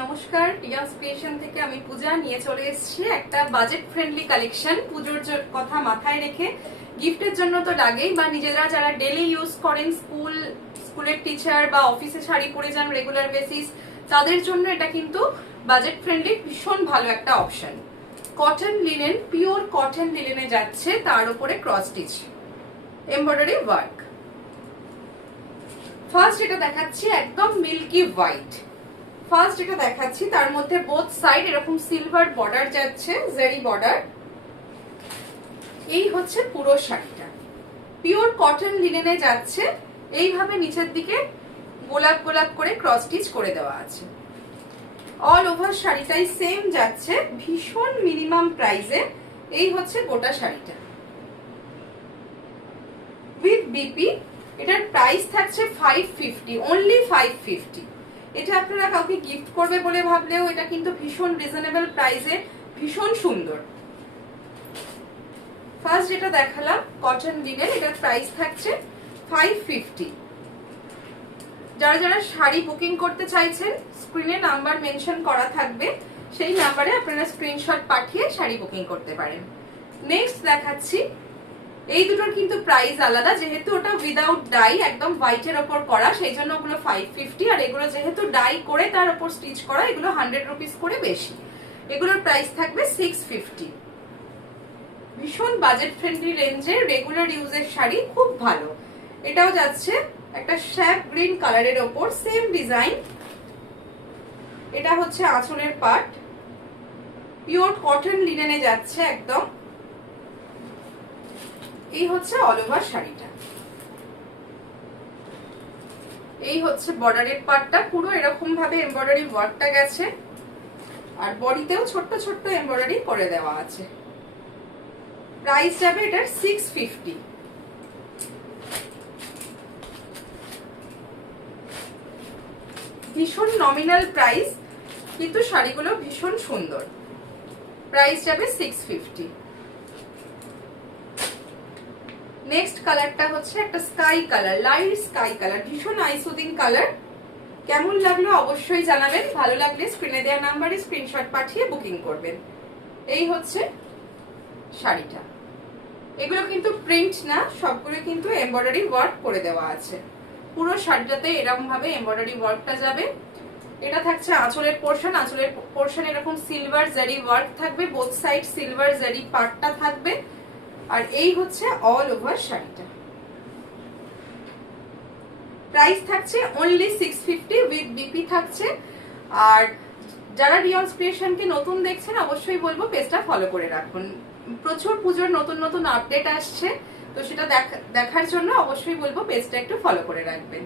নমস্কার, টিয়াস ক্রিয়েশন থেকে আমি পূজা নিয়ে চলে এসেছি একটা বাজেট ফ্রেন্ডলি কালেকশন। পুজোর কথা মাথায় রেখে গিফটের জন্য তো লাগেই, বা নিজেরা যারা ডেলি ইউজ করেন, স্কুলের টিচার বা অফিসে শাড়ি পরে যান রেগুলার বেসিস, তাদের জন্য এটা কিন্তু বাজেট ফ্রেন্ডলি ভীষণ ভালো একটা option. Cotton linen, pure cotton লিনেনে যাচ্ছে, তার উপরে cross stitch embroidery work. First এটা দেখাচ্ছি একদম মিল্কি হোয়াইট। ফার্স্ট এটা দেখাচ্ছি, তার মধ্যে বোথ সাইড এরকম সিলভার বর্ডার যাচ্ছে, জেরি বর্ডার। এই হচ্ছে পুরো শাড়িটা, পিওর কটন লিনেনে যাচ্ছে। এইভাবে নিচের দিকে গোলাপ গোলাপ করে ক্রস স্টিচ করে দেওয়া আছে। অল ওভার শাড়িটাই সেম যাচ্ছে, ভীষণ মিনিমাম প্রাইসে। এই হচ্ছে গোটা শাড়িটা উইথ বিপি। এটার প্রাইস থাকছে 550, অনলি 550। এটা আপনারা কাউকে গিফট করবে বলে ভাবলেও এটা কিন্তু ভীষণ রিজনেবল প্রাইসে, ভীষণ সুন্দর। ফার্স্ট যেটা দেখালাম কটন লিনেন, এটার প্রাইস থাকছে 550। যারা যারা শাড়ি বুকিং করতে চাইছেন, স্ক্রিনে নাম্বার মেনশন করা থাকবে, সেই নাম্বারে আপনারা স্ক্রিনশট পাঠিয়ে শাড়ি বুকিং করতে পারেন। নেক্সট দেখাচ্ছি, এই দুটোর কিন্তু প্রাইস আলাদা, যেহেতু ওটা উইদাউট ডাই একদম হোয়াইটের ওপর করা, সেই জন্য ওগুলো 550। আর এগুলো যেহেতু ডাই করে তার উপর স্টিচ করা, এগুলো 100 রুপিস করে বেশি। এগুলোর প্রাইস থাকবে 650। ভীষণ বাজেট ফ্রেন্ডলি রেঞ্জের রেগুলার ইউজের শাড়ি, খুব ভালো। এটাও যাচ্ছে একটা শ্যাপ গ্রিন কালারের ওপর, সেম ডিজাইন। এটা হচ্ছে আঁচলের পার্ট, পিওর কটন লিনেনে যাচ্ছে একদম। এই হচ্ছে অল ওভার শাড়িটা। এই হচ্ছে বর্ডারের পার্টটা, পুরো এরকম ভাবে এমব্রয়ডারি ওয়ার্কটা গেছে, আর বডিতেও ছোট্ট ছোট্ট এমব্রয়ডারি করে দেওয়া আছে। প্রাইস যাবে এটার 650। ভীষণ নমিনাল প্রাইস, কিন্তু শাড়িগুলো ভীষণ সুন্দর। প্রাইস যাবে 650। নেক্সট কালারটা হচ্ছে একটা sky colour, light sky colour, ভীষণ আইসুদিং কালার। কেমন লাগলো অবশ্যই জানাবেন, ভালো লাগলে স্ক্রিনে দেওয়া নাম্বারে স্ক্রিনশট পাঠিয়ে বুকিং করবেন। এই হচ্ছে শাড়িটা। এগুলো কিন্তু প্রিন্ট না, সবগুলো কিন্তু এমব্রয়ডারি ওয়ার্ক করে দেওয়া আছে। পুরো শাড়িটাতে এরকম ভাবে এমব্রয়ডারি ওয়ার্কটা যাবে। এটা থাকছে আঁচলের পোর্শন, আঁচলের পোর্শন এরকম সিলভার জারি ওয়ার্ক থাকবে, বোথ সাইড সিলভার জারি পার্টটা থাকবে। আর এই হচ্ছে অল ওভার শাড়িটা। প্রাইস থাকছে অনলি 650 উইথ বিপি থাকছে। আর যারা রিয়ন্স ক্রিয়েশনকে নতুন দেখছেন, অবশ্যই বলবো পেজটা ফলো করে রাখুন। প্রচুর পুজোর নতুন নতুন আপডেট আসছে, তো সেটা দেখার জন্য অবশ্যই বলবো পেজটা একটু ফলো করে রাখবেন।